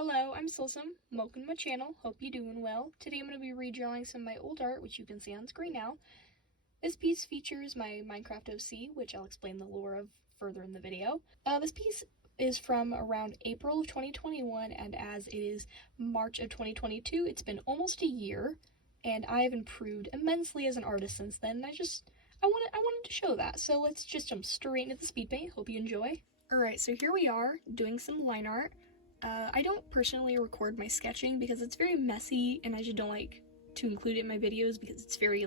Hello, I'm Silsum. Welcome to my channel. Hope you're doing well. Today I'm going to be redrawing some of my old art, which you can see on screen now. This piece features my Minecraft OC, which I'll explain the lore of further in the video. This piece is from around April of 2021, and as it is March of 2022, it's been almost a year, and I have improved immensely as an artist since then. I wanted to show that, so let's just jump straight into the Speedpaint. Hope you enjoy. Alright, so here we are, doing some line art. I don't personally record my sketching because it's very messy and I just don't like to include it in my videos because it's very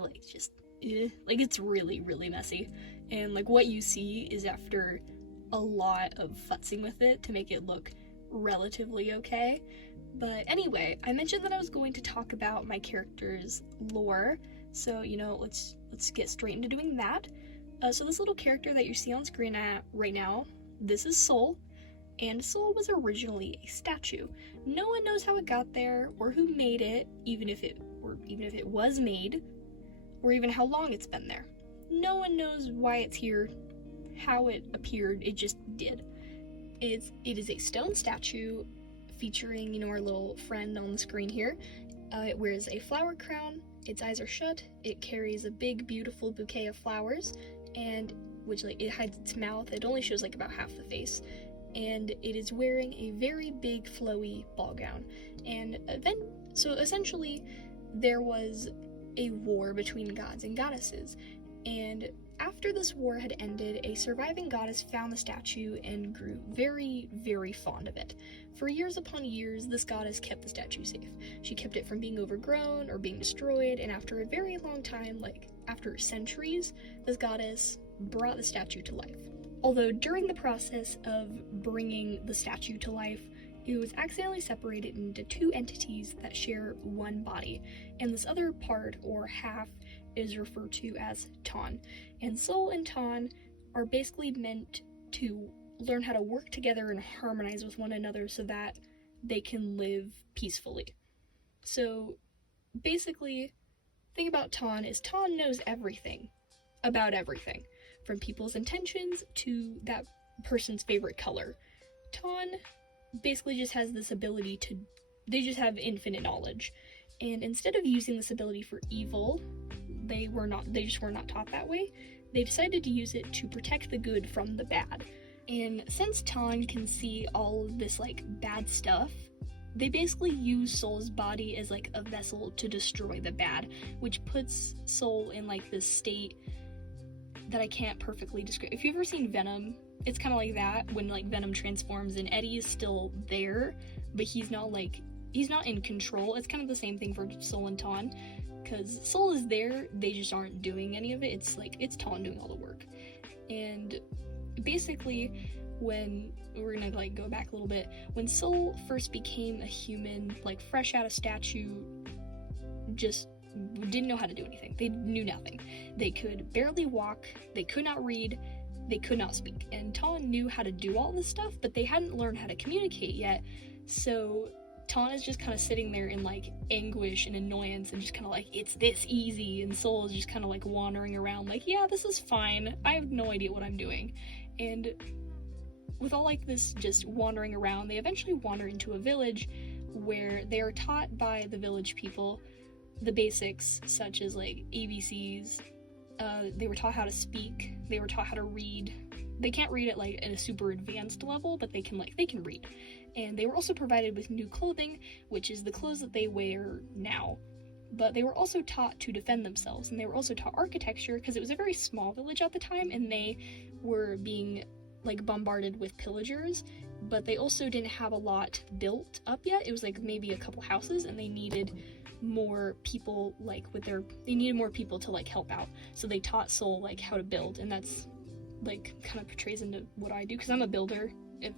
it's really, really messy. And like what you see is after a lot of futzing with it to make it look relatively okay. But anyway, I mentioned that I was going to talk about my character's lore, so let's get straight into doing that. So this little character that you see on screen right now, this is Soul. And Soul was originally a statue. No one knows how it got there, or who made it, even if it was made, or even how long it's been there. No one knows why it's here, how it appeared, it just did. It is a stone statue featuring, our little friend on the screen here. It wears a flower crown, its eyes are shut, it carries a big, beautiful bouquet of flowers, and it hides its mouth. It only shows like about half the face. And it is wearing a very big flowy ball gown. And so essentially there was a war between gods and goddesses, and after this war had ended, a surviving goddess found the statue and grew very, very fond of it. For years upon years, this goddess kept the statue safe. She kept it from being overgrown or being destroyed, and after a very long time, like after centuries, this goddess brought the statue to life. Although during the process of bringing the statue to life, it was accidentally separated into two entities that share one body, and this other part, or half, is referred to as Ton. And Soul and Ton are basically meant to learn how to work together and harmonize with one another so that they can live peacefully. So basically, the thing about Ton is Ton knows everything about everything, from people's intentions to that person's favorite color. Ton basically just has this ability they just have infinite knowledge. And instead of using this ability for evil, they just were not taught that way. They decided to use it to protect the good from the bad. And since Ton can see all of this bad stuff, they basically use Soul's body as a vessel to destroy the bad, which puts Soul in this state that I can't perfectly describe. If you've ever seen Venom, it's kind of like that, when Venom transforms and Eddie is still there, but he's not in control. It's kind of the same thing for Soul and Ton, because Soul is there, they just aren't doing any of it. It's Ton doing all the work. And basically, when we're gonna go back a little bit, when Soul first became a human, fresh out of statue, just didn't know how to do anything. They knew nothing. They could barely walk, they could not read, they could not speak. And Ton knew how to do all this stuff, but they hadn't learned how to communicate yet. So Ton is just kind of sitting there in anguish and annoyance and just kind of it's this easy, and Soul is just kind of wandering around yeah, this is fine, I have no idea what I'm doing. And with all this just wandering around, they eventually wander into a village where they are taught by the village people the basics, such as ABCs. They were taught how to speak, they were taught how to read. They can't read at at a super advanced level, but they can read. And they were also provided with new clothing, which is the clothes that they wear now. But they were also taught to defend themselves, and they were also taught architecture, because it was a very small village at the time, and they were being bombarded with pillagers, but they also didn't have a lot built up yet. It was maybe a couple houses, and they needed more people they needed more people to help out. So they taught Soul how to build, and that's kind of portrays into what I do, because I'm a builder.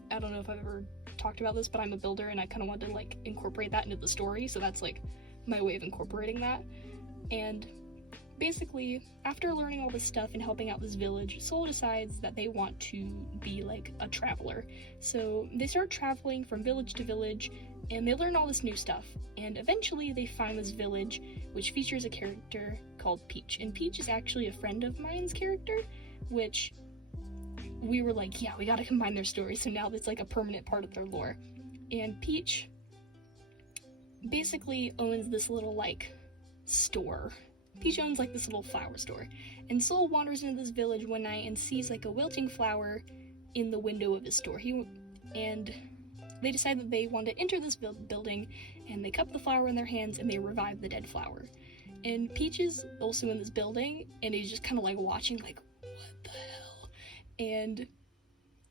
I don't know if I've ever talked about this, but I'm a builder, and I kind of wanted to incorporate that into the story, so that's my way of incorporating that. And basically, after learning all this stuff and helping out this village, Soul decides that they want to be a traveler. So they start traveling from village to village, and they learn all this new stuff. And eventually they find this village, which features a character called Peach. And Peach is actually a friend of mine's character, which we were yeah, we gotta combine their stories, so now it's a permanent part of their lore. And Peach basically owns this little, like, store. Peach owns, like, this little flower store. And Soul wanders into this village one night and sees, like, a wilting flower in the window of his store. And they decide that they want to enter this building, and they cup the flower in their hands, and they revive the dead flower. And Peach is also in this building, and he's just kind of, like, watching, like, what the hell? And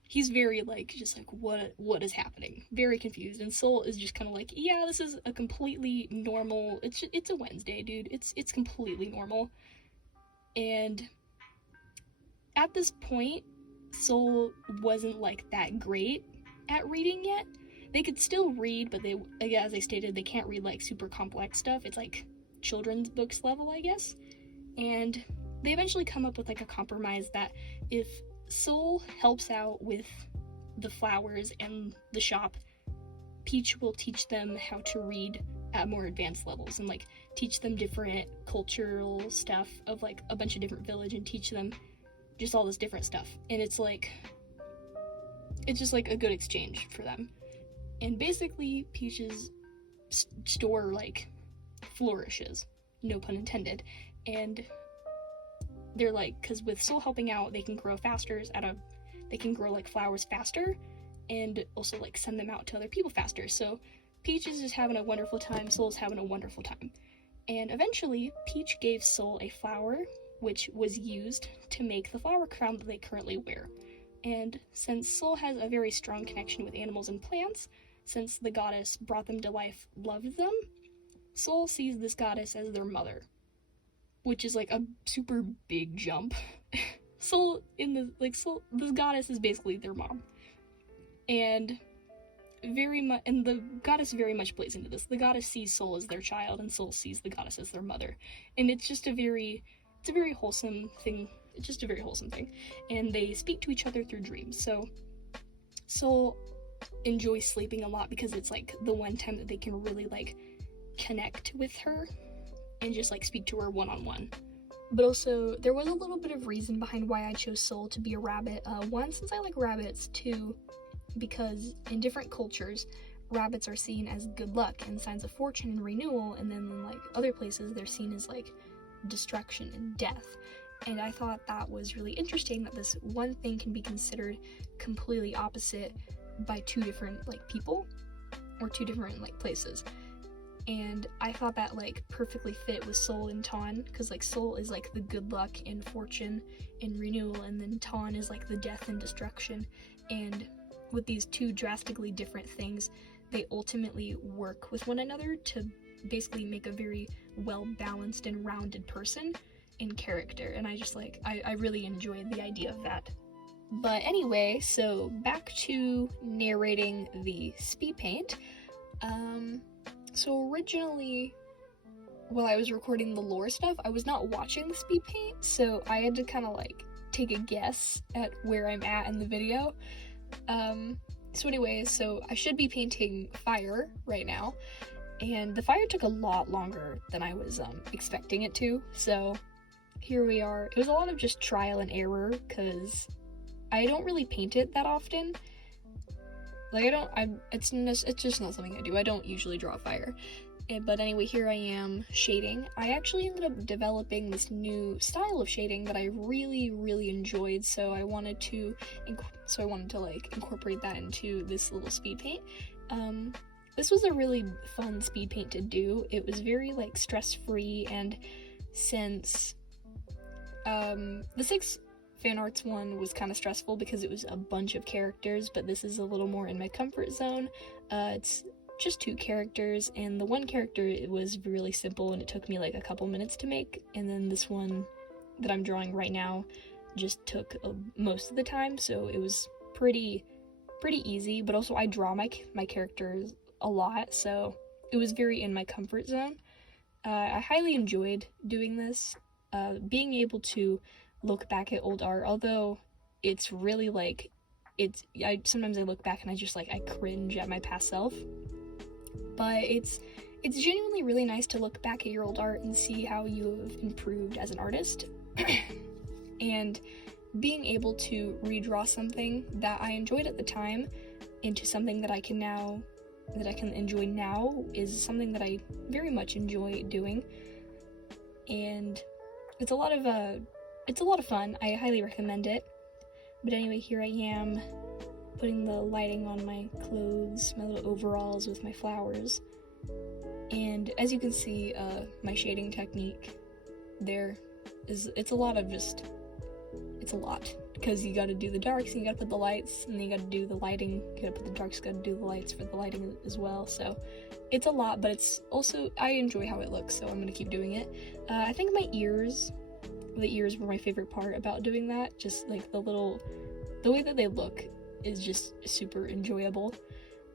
he's very, like, just like, what is happening? Very confused. And Soul is just kind of like, yeah, this is a completely normal, it's a Wednesday, dude. It's completely normal. And at this point, Soul wasn't, like, that great at reading yet. They could still read, but they, again, as I stated, they can't read, like, super complex stuff. It's, like, children's books level, I guess. And they eventually come up with, like, a compromise that if Soul helps out with the flowers and the shop, Peach will teach them how to read at more advanced levels and, like, teach them different cultural stuff of, like, a bunch of different village and teach them just all this different stuff. And it's just, like, a good exchange for them. And basically, Peach's store, like, flourishes. No pun intended. And they're like, because with Soul helping out, they can grow faster they can grow, like, flowers faster, and also, like, send them out to other people faster. So Peach is just having a wonderful time, Soul's having a wonderful time. And eventually, Peach gave Soul a flower, which was used to make the flower crown that they currently wear. And since Soul has a very strong connection with animals and plants, since the goddess brought them to life, loved them, Soul sees this goddess as their mother, which is, like, a super big jump. This goddess is basically their mom. And the goddess very much plays into this. The goddess sees Soul as their child, and Soul sees the goddess as their mother. And it's a very wholesome thing. It's just a very wholesome thing. And they speak to each other through dreams. So Soul enjoys sleeping a lot because it's, like, the one time that they can really, like, connect with her and just, like, speak to her one-on-one. But also, there was a little bit of reason behind why I chose Soul to be a rabbit. One, since I like rabbits. Two, because in different cultures, rabbits are seen as good luck and signs of fortune and renewal, and then in, like, other places, they're seen as, like, destruction and death. And I thought that was really interesting, that this one thing can be considered completely opposite by two different, like, people, or two different, like, places. And I thought that, like, perfectly fit with Soul and Tawn, because, like, Soul is, like, the good luck and fortune and renewal, and then Tawn is, like, the death and destruction. And with these two drastically different things, they ultimately work with one another to basically make a very well-balanced and rounded person in character. And I just, like, I really enjoyed the idea of that. But anyway, so back to narrating the Speedpaint. So originally, while I was recording the lore stuff, I was not watching the Speedpaint, so I had to kind of, like, take a guess at where I'm at in the video. So anyways, so I should be painting fire right now, and the fire took a lot longer than I was expecting it to, so here we are. It was a lot of just trial and error, because I don't really paint it that often. Like, it's just not something I do. I don't usually draw fire. But anyway, here I am shading. I actually ended up developing this new style of shading that I really, really enjoyed, so I wanted to like, incorporate that into this little speed paint. This was a really fun speed paint to do. It was very, like, stress-free, and since the 6 fan arts one was kind of stressful because it was a bunch of characters, but this is a little more in my comfort zone. It's just 2 characters, and the one character, it was really simple and it took me like a couple minutes to make, and then this one that I'm drawing right now just took most of the time, so it was pretty easy. But also I draw my characters a lot, so it was very in my comfort zone. I highly enjoyed doing this, being able to look back at old art, although it's really, like, sometimes I look back and I cringe at my past self, but it's genuinely really nice to look back at your old art and see how you have improved as an artist, and being able to redraw something that I enjoyed at the time into something that I can now that I can enjoy now is something that I very much enjoy doing, and it's a lot of fun. I highly recommend it. But anyway, here I am putting the lighting on my clothes, my little overalls with my flowers, and as you can see, my shading technique there is, it's a lot, because you gotta do the darks and you gotta put the lights, and then you gotta do the lighting, you gotta put the darks, you gotta do the lights for the lighting as well. So it's a lot, but it's also, I enjoy how it looks, so I'm gonna keep doing it. I think the ears were my favorite part about doing that. Just like the way that they look is just super enjoyable.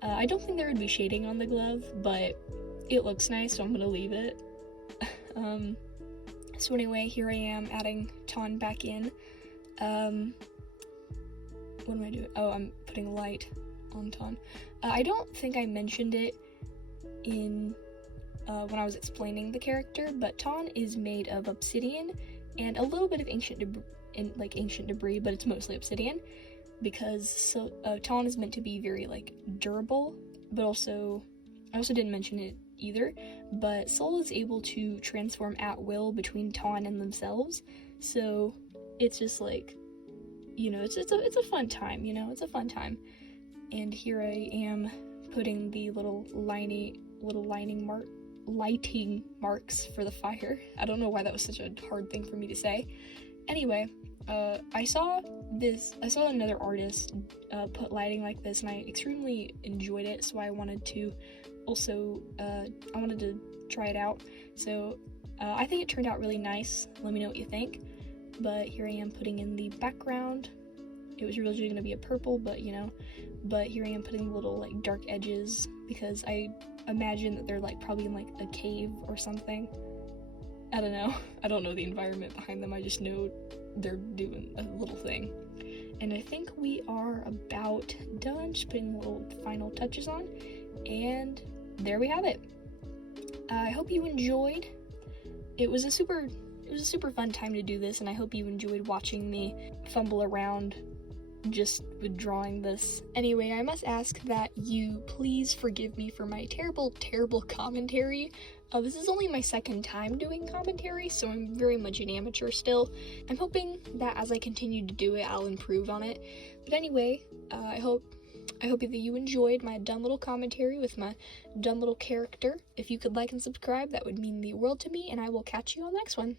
I don't think there would be shading on the glove, but it looks nice, so I'm gonna leave it. So anyway, here I am adding Ton back in. What am I doing? Oh, I'm putting light on Ton. I don't think I mentioned it in when I was explaining the character, but Ton is made of obsidian and a little bit of ancient debris, but it's mostly obsidian, because Ton is meant to be very like durable, but also I also didn't mention it either, but Soul is able to transform at will between Ton and themselves, so it's just like, you know, it's a fun time, you know, it's a fun time. And here I am putting the little lighting marks for the fire. I don't know why that was such a hard thing for me to say. Anyway, I saw another artist put lighting like this, and I extremely enjoyed it, so I wanted to try it out. So I think it turned out really nice. Let me know what you think. But here I am putting in the background. It was originally going to be a purple, but here I am putting little like dark edges, because I imagine that they're like probably in like a cave or something. I don't know. I don't know the environment behind them. I just know they're doing a little thing. And I think we are about done, just putting little final touches on, and there we have it. I hope you enjoyed. It was a super fun time to do this, and I hope you enjoyed watching me fumble around just with drawing this. Anyway, I must ask that you please forgive me for my terrible commentary. This is only my second time doing commentary, so I'm very much an amateur still. I'm hoping that as I continue to do it, I'll improve on it. But anyway, I hope that you enjoyed my dumb little commentary with my dumb little character. If you could like and subscribe, that would mean the world to me, and I will catch you on the next one.